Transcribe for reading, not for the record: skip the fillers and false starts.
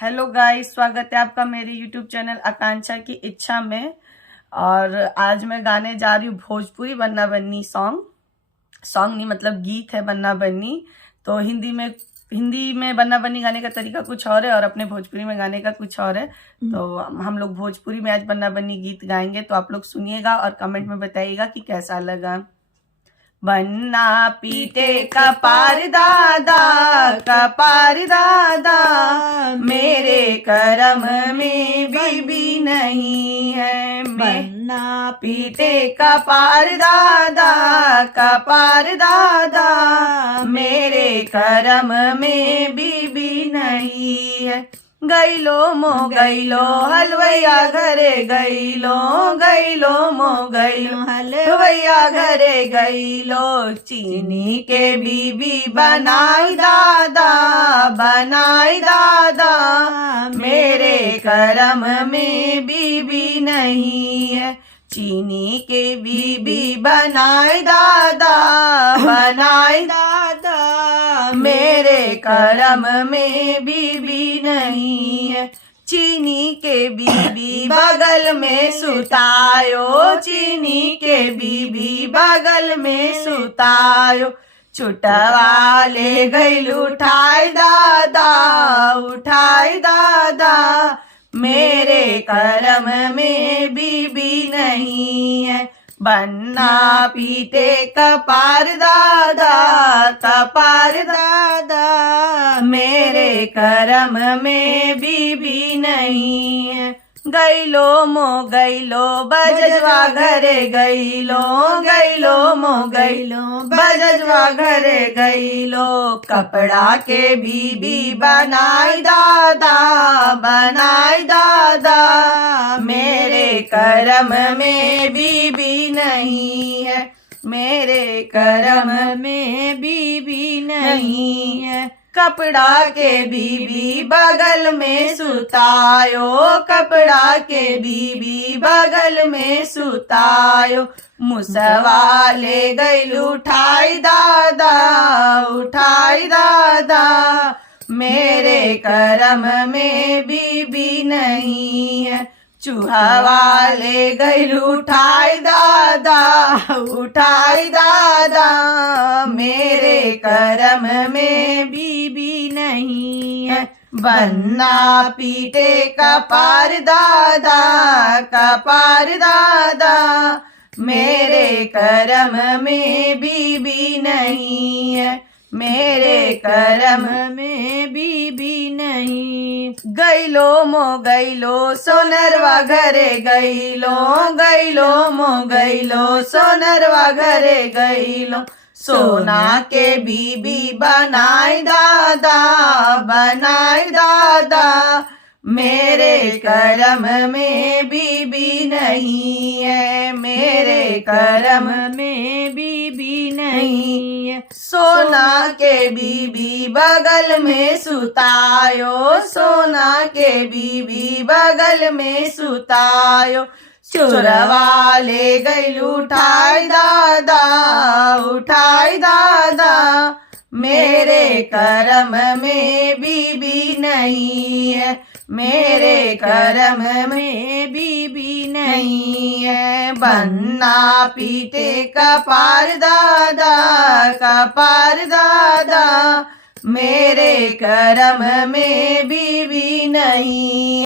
Hello guys, स्वागत है आपका मेरे यूट्यूब चैनल आकांक्षा की इच्छा में। और आज मैं गाने जा रही हूँ भोजपुरी बन्ना बन्नी सॉन्ग नहीं मतलब गीत है बन्ना बन्नी। तो हिंदी में बन्ना बन्नी गाने का तरीका कुछ और है और अपने भोजपुरी में गाने का कुछ और है। तो हम लोग भोजपुरी में आज बन्ना बन्नी गीत गाएंगे, तो आप लोग सुनिएगा और कमेंट में बताइएगा कि कैसा लगा। बन्ना पीटे कपार दादा मेरे करम में बीबी नहीं है। बन्ना पीटे कपार दादा मेरे करम में बीबी नहीं है। गईलो मो गईलो हलवैया घरे गईलो मो गईलो हलवैया घरे गईलो। चीनी के बीबी बनाई दादा मेरे करम में बीबी नहीं है। चीनी के बीबी बनाई दादा मेरे करम में बीबी नहीं है। चीनी के बीबी बगल में सुतायो, चीनी के बीबी बगल में सुतायो। छुटवा ले गईल उठाई दादा मेरे करम में बीबी नहीं है। बन्ना पीटे कपार दादा मेरे करम में बीबी नहीं है। गईलो मो गईलो बजजवा घरे गईलो मो गईलो बजजवा घरे गईलो। कपड़ा के बीबी बनाई दादा मेरे करम में बीबी नहीं है। मेरे करम में बीबी नहीं है। कपड़ा के बीबी बगल में सुतायो, कपड़ा के बीबी बगल में सुतायो। मुसवा ले गईल उठाई दादा मेरे करम में बीबी नहीं है। चूहवा ले गईल उठाई दादा मेरे करम में बीबी नहीं है। बन्ना पीटे कपार दादा मेरे करम में बीबी नहीं है। मेरे करम में बीबी नहीं। गईलो मो गईलो सोनरवा घरे गईलो मो गईलो सोनरवा घरे गईलो। सोना के बीबी बनाई दादा मेरे करम में बीबी नहीं है। मेरे करम में बीबी नहीं है। सोना के बीबी बगल में सुतायो, सोना के बीबी बगल में सुतायो। चोरवा ले गईल उठाई दादा मेरे करम में बीबी नहीं है। मेरे करम में बीबी नहीं है। बन्ना पीटे कपार दादा मेरे करम में बीबी नहीं।